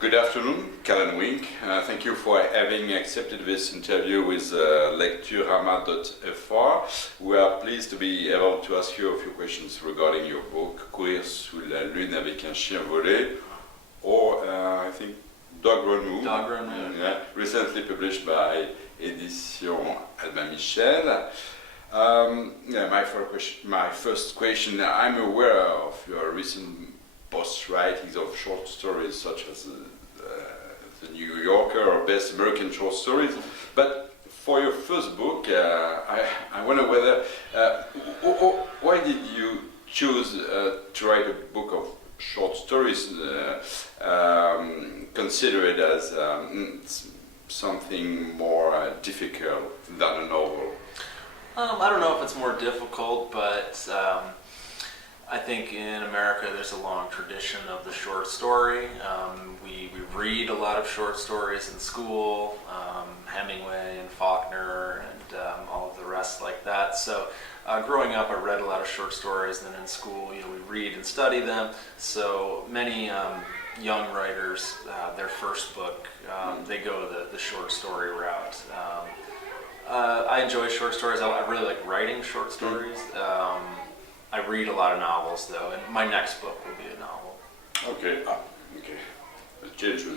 Good afternoon, Callan Wink. Thank you for having accepted this interview with lecturama.fr. We are pleased to be able to ask you a few questions regarding your book, Courir, sous lune, avec, chien, volé, or I think Dog Run Move, recently published by Edition Albin-Michel. My first question, I'm aware of your recent post writings of short stories such as The New Yorker or Best American Short Stories, but for your first book, I wonder whether, why did you choose to write a book of short stories, consider it as something more difficult than a novel? I don't know if it's more difficult, but I think in America there's a long tradition of the short story. We read a lot of short stories in school, Hemingway and Faulkner and all of the rest like that. So growing up I read a lot of short stories, and then in school we read and study them. So many young writers, their first book, they go the short story route. I enjoy short stories. I really like writing short stories. I read a lot of novels, though, and my next book will be a novel. Okay.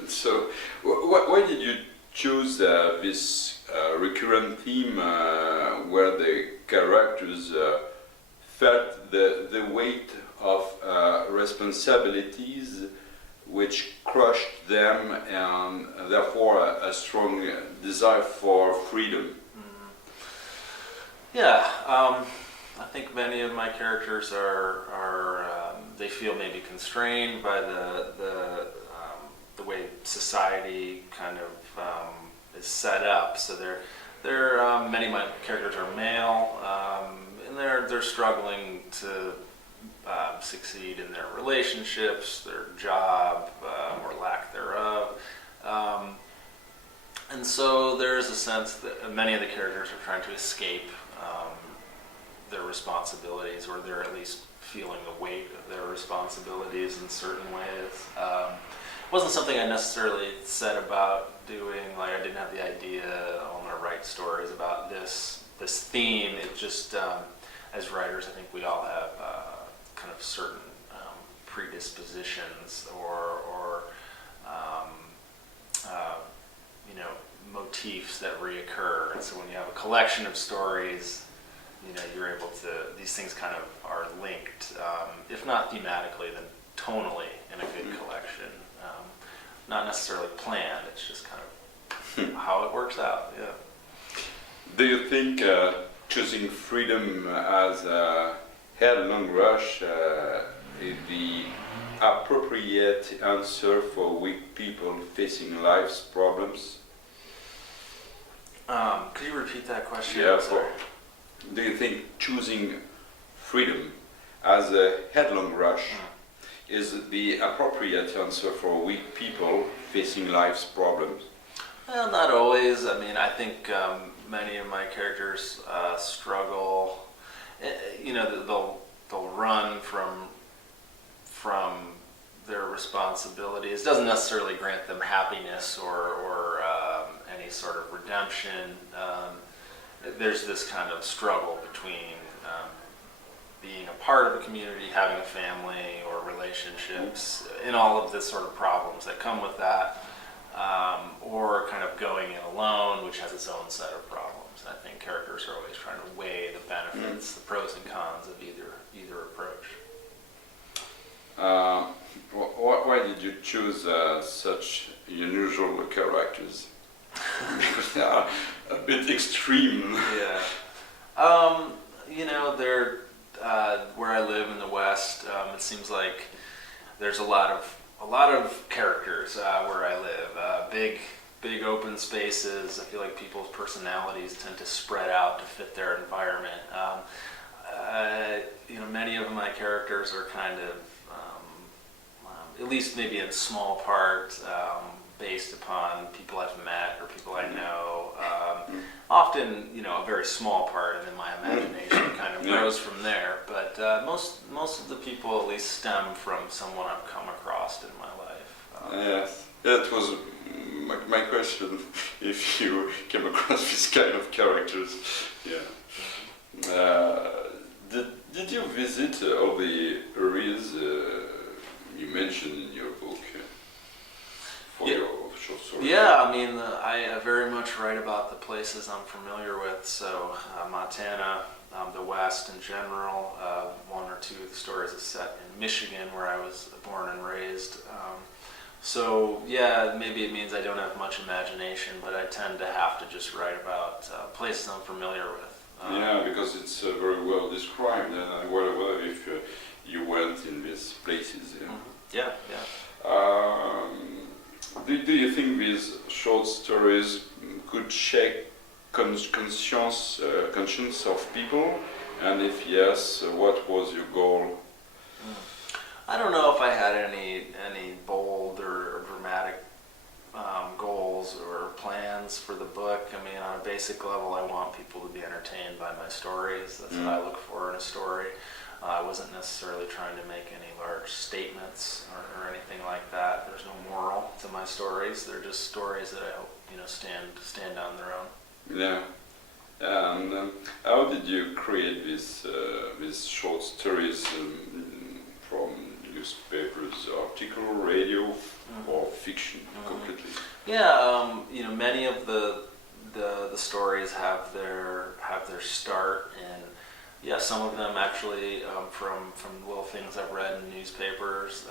So, why did you choose this recurrent theme where the characters felt the weight of responsibilities which crushed them, and therefore a strong desire for freedom? Yeah. I think many of my characters are they feel maybe constrained by the way society kind of is set up. So many of my characters are male, and they're struggling to succeed in their relationships, their job, or lack thereof. And so there is a sense that many of the characters are trying to escape their responsibilities, or they're at least feeling the weight of their responsibilities in certain ways. It wasn't something I necessarily set about doing. Like, I didn't have the idea, I want to write stories about this theme. It just, as writers, I think we all have kind of certain predispositions or motifs that reoccur. And so when you have a collection of stories, you're able to, these things kind of are linked, if not thematically, then tonally in a good collection. Not necessarily planned, it's just kind of how it works out, yeah. Do you think choosing freedom as a headlong rush is the appropriate answer for weak people facing life's problems? Could you repeat that question? Yeah, do you think choosing freedom as a headlong rush is the appropriate answer for weak people facing life's problems? Well, not always. I mean, I think many of my characters struggle. They'll run from their responsibilities. It doesn't necessarily grant them happiness or any sort of redemption. There's this kind of struggle between being a part of a community, having a family or relationships, and all of the sort of problems that come with that, or kind of going it alone, which has its own set of problems. I think characters are always trying to weigh the benefits, the pros and cons of either approach. Why did you choose such unusual characters? Because they are a bit extreme. Yeah. They're where I live in the West. It seems like there's a lot of characters where I live. Big open spaces. I feel like people's personalities tend to spread out to fit their environment. Many of my characters are kind of, at least maybe in small part, based upon people I've met or people I know. Often, a very small part, and then my imagination kind of grows from there. But most of the people at least stem from someone I've come across in my life. Yes. That was my question, if you came across this kind of characters. Yeah. Did you visit all the areas you mentioned in your book for your short story? Yeah, I mean, I very much write about the places I'm familiar with. So Montana, the West in general. One or two of the stories is set in Michigan, where I was born and raised. So yeah, maybe it means I don't have much imagination, but I tend to have to just write about places I'm familiar with. Yeah, because it's very well described, and I wonder if you went in these places. Yeah. Yeah. Do you think these short stories could shake conscience of people? And if yes, what was your goal? I don't know if I had any bold or dramatic goals or plans for the book. I mean, on a basic level, I want people to be entertained by my stories. That's what I look for in a story. I wasn't necessarily trying to make any large statements or anything like that. There's no moral to my stories. They're just stories that I hope stand on their own. Yeah. And how did you create these short stories from newspapers, article, radio, or fiction completely? Yeah, many of the stories have their start in. Yeah, some of them actually from little things I've read in newspapers,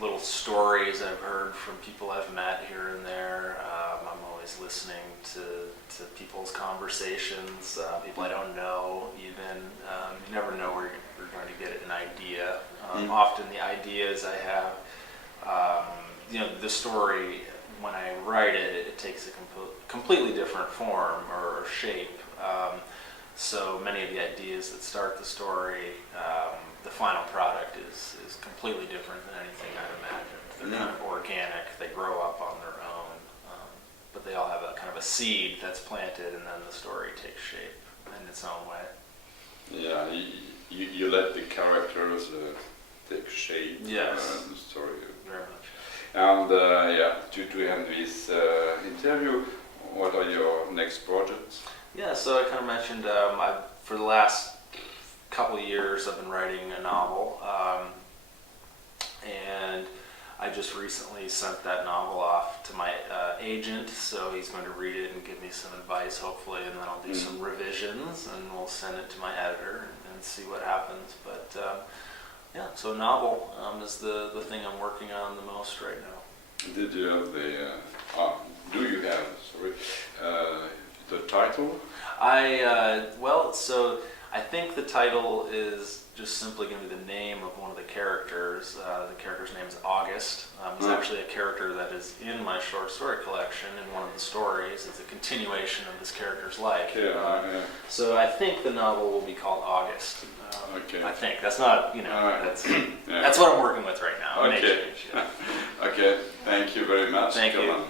little stories I've heard from people I've met here and there. I'm always listening to people's conversations, people I don't know even. You never know where you're going to get an idea. Often the ideas I have, the story, when I write it, it takes a completely different form or shape. So many of the ideas that start the story, the final product is completely different than anything I'd imagined. They're kind of organic, they grow up on their own, but they all have a kind of a seed that's planted, and then the story takes shape in its own way. Yeah, you let the characters take shape. Yes. In the story. Very much. And to end this interview, what are your next projects? Yeah, so I kind of mentioned for the last couple of years I've been writing a novel, and I just recently sent that novel off to my agent, so he's going to read it and give me some advice hopefully, and then I'll do some revisions and we'll send it to my editor and see what happens. But so novel is the thing I'm working on the most right now. Did you have do you have the title? I think the title is just simply going to be the name of one of the characters. The character's name is August. He's actually a character that is in my short story collection in one of the stories. It's a continuation of this character's life. So I think the novel will be called August. Okay. I think. That's not, that's what I'm working with right now. Okay. Okay. Thank you very much. Thank you.